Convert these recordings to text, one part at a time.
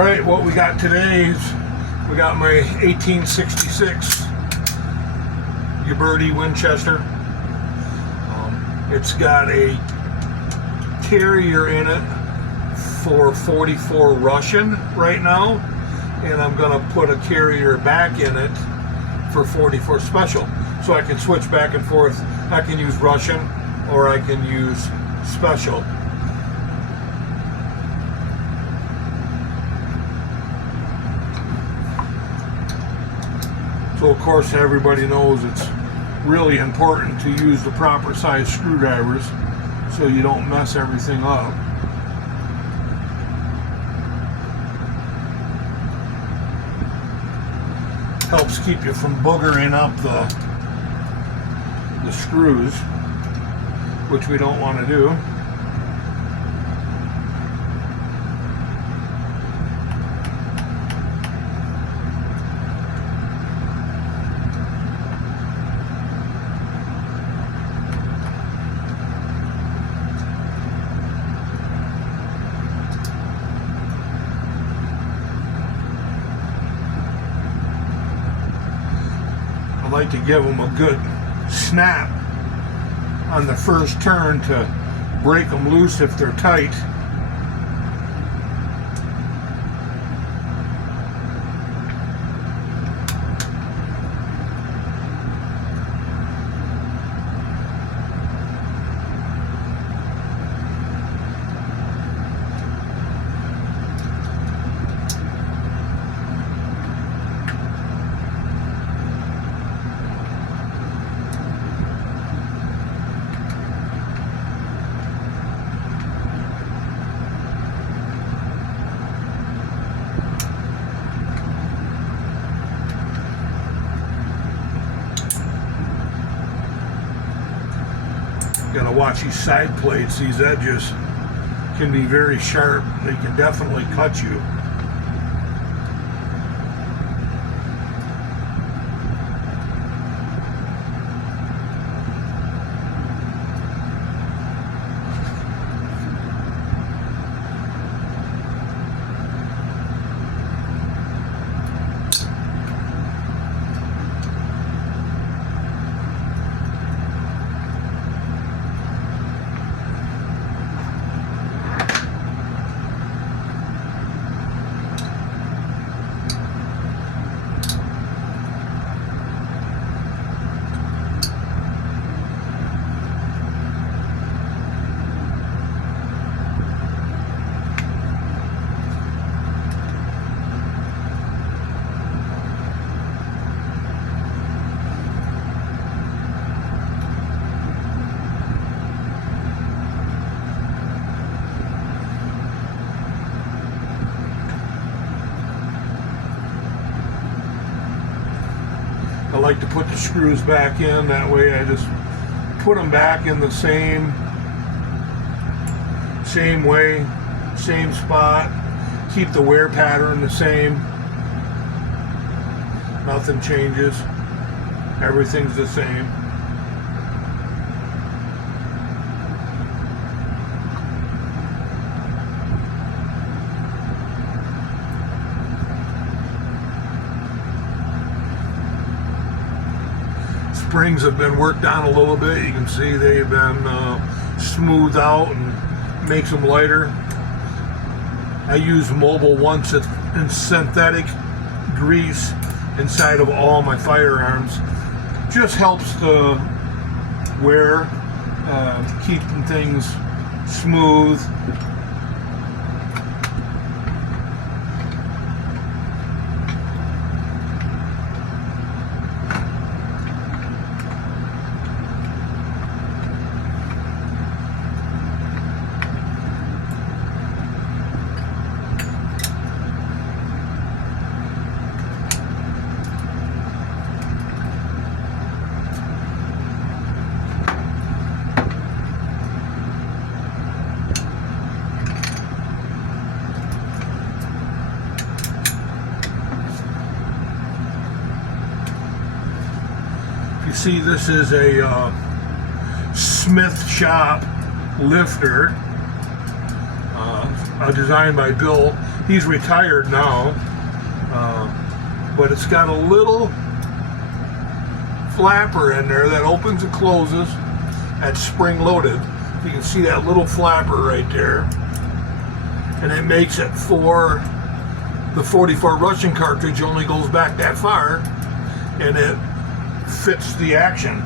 Alright, what we got today is we got my 1866 Uberti Winchester. It's got a carrier in it for 44 Russian right now, and I'm going to put a carrier back in it for 44 Special. So I can switch back and forth. I can use Russian or I can use Special. So of course everybody knows it's really important to use the proper size screwdrivers so you don't mess everything up. Helps keep you from boogering up the screws, which we don't want to do. I like to give them a good snap on the first turn to break them loose if they're tight. Gotta watch these side plates. These edges can be very sharp. They can definitely cut you. I like to put the screws back in. That way I just put them back in the same way, same spot. Keep the wear pattern the same. Nothing changes. Everything's the same. Springs have been worked on a little bit. You can see they've been smoothed out and makes them lighter. I use Mobile Once in synthetic grease inside of all my firearms. Just helps the wear, keeping things smooth. You see, this is a Smith Shop lifter, designed by Bill. He's retired now, but it's got a little flapper in there that opens and closes. That's spring loaded. You can see that little flapper right there, and it makes it for the 44 Russian cartridge only goes back that far, and it fits the action.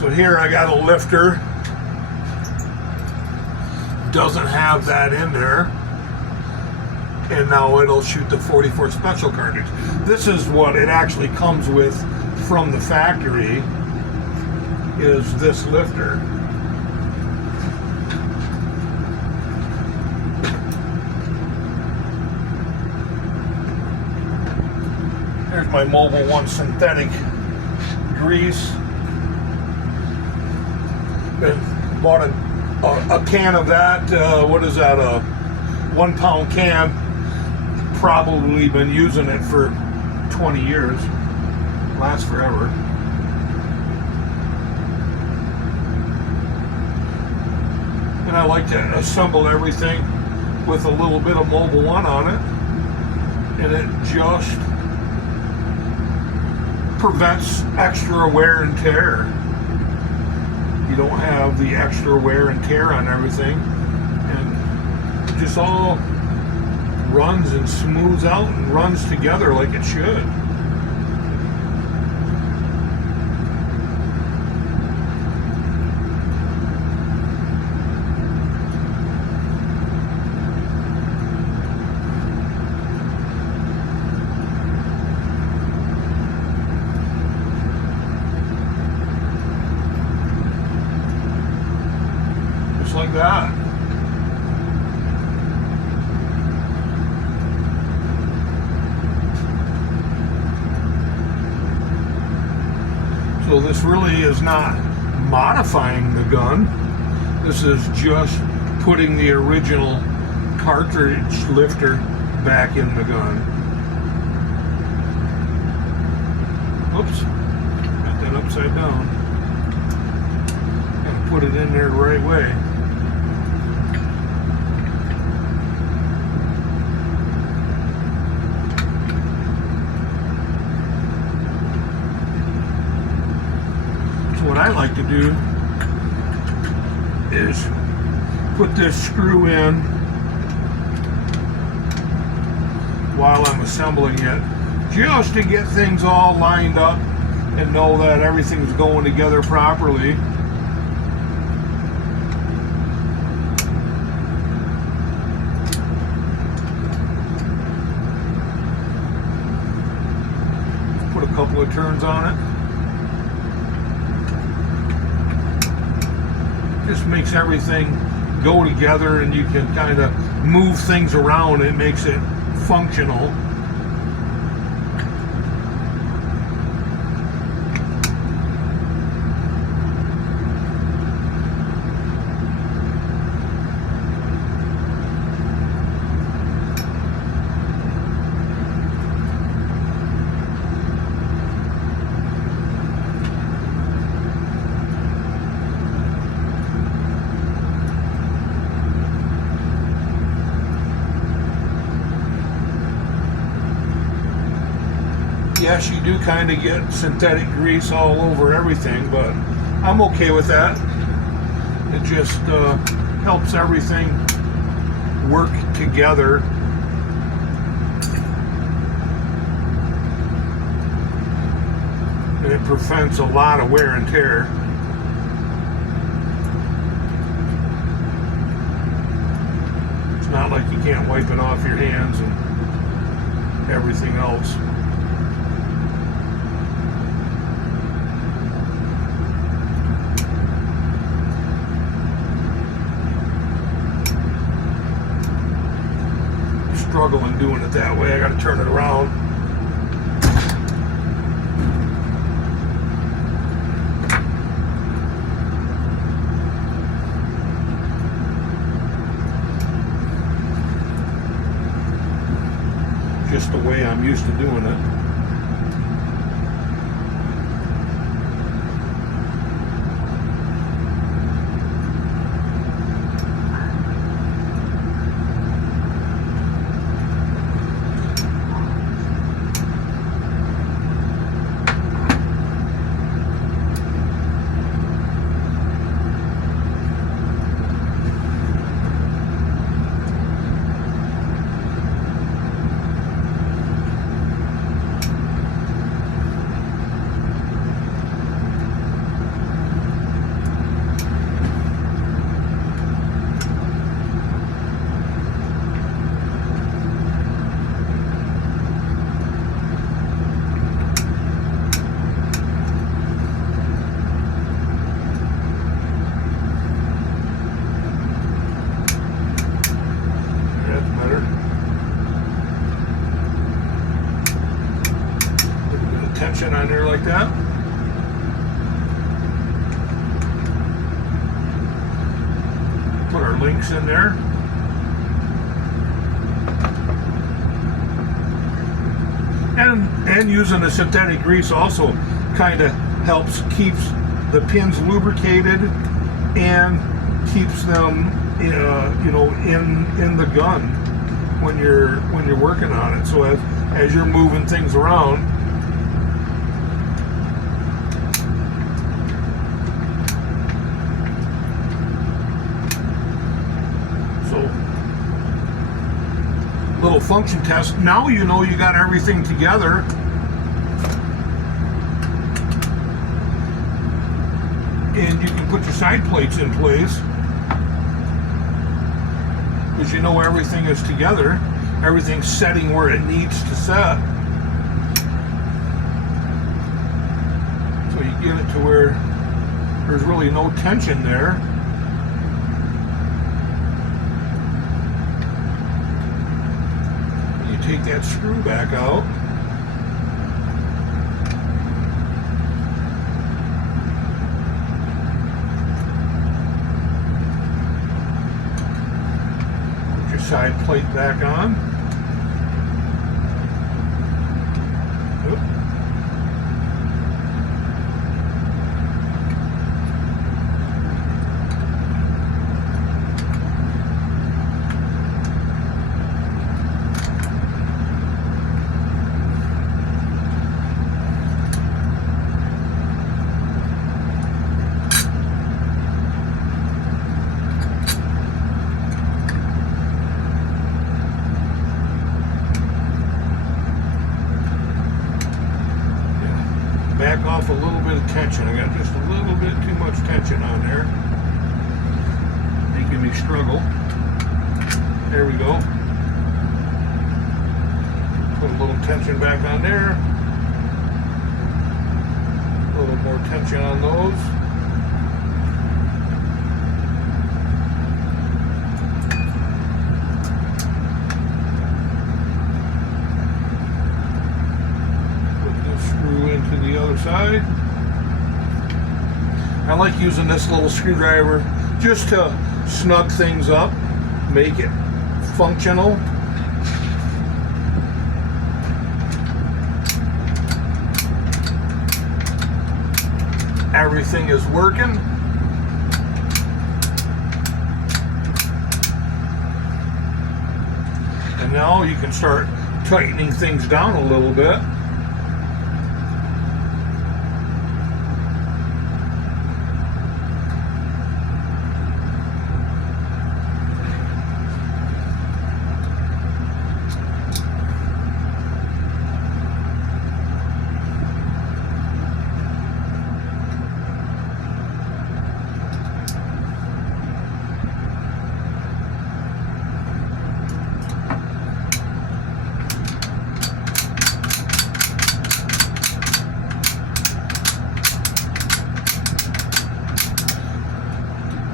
So here I got a lifter, doesn't have that in there, and now it'll shoot the 44 special cartridge. This is what it actually comes with from the factory, is this lifter. Here's my Mobile One synthetic grease. Bought a can of that. What is that? A 1 pound can. Probably been using it for 20 years. Lasts forever. And I like to assemble everything with a little bit of Mobile One on it, and it just prevents extra wear and tear. You don't have the extra wear and tear on everything, and it just all runs and smooths out and runs together like it should. Like that. So this really is not modifying the gun. This is just putting the original cartridge lifter back in the gun. Oops, got that upside down. Gotta put it in there the right way. What I like to do is put this screw in while I'm assembling it, just to get things all lined up and know that everything's going together properly. Put a couple of turns on it. Just makes everything go together, and you can kind of move things around. It makes it functional. Yes, you do kind of get synthetic grease all over everything, but I'm okay with that. It just helps everything work together. And it prevents a lot of wear and tear. It's not like you can't wipe it off your hands and everything else. Struggling doing it that way. I got to turn it around. Just the way I'm used to doing it. links in there. And using the synthetic grease also kind of helps keeps the pins lubricated and keeps them in the gun when you're working on it. So as you're moving things around, little function test. Now you know you got everything together. And you can put your side plates in place because you know everything is together. Everything's setting where it needs to set. So you get it to where there's really no tension there. Take that screw back out. Put your side plate back on. Oop. Back off a little bit of tension. I got just a little bit too much tension on there. Making me struggle. There we go. Put a little tension back on there. A little more tension on those. To the other side. I like using this little screwdriver just to snug things up, make it functional. Everything is working. And now you can start tightening things down a little bit.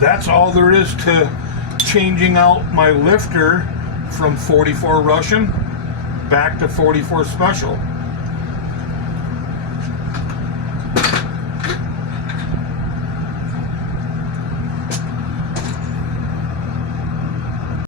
That's all there is to changing out my lifter from 44 Russian back to 44 Special.